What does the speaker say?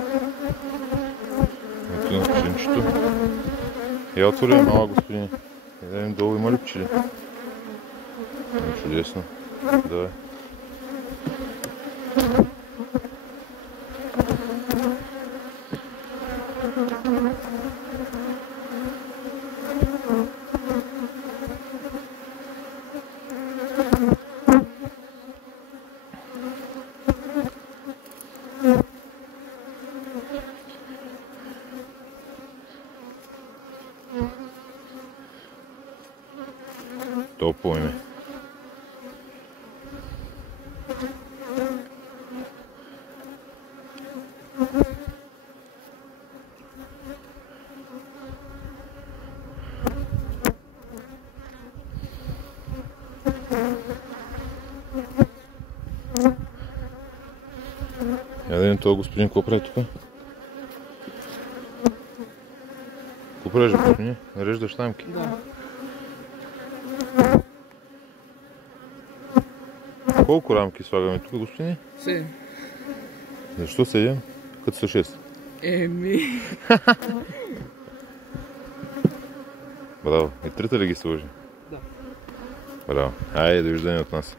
Ето на пчеленчето. Я отворя мала, господине. Гледам долу, има ли пчели? Чудесно. Давай. Топло им е. Я да видим това господин, какво прави тук? Какво правиш, господин? Нареждаш ламки? Да. Колко рамки слагаме тук, господине? 7. Защо 7? Като са 6. Еми. Браво. И трите ли ги сложи? Да. Браво. Айде, довиждане от нас.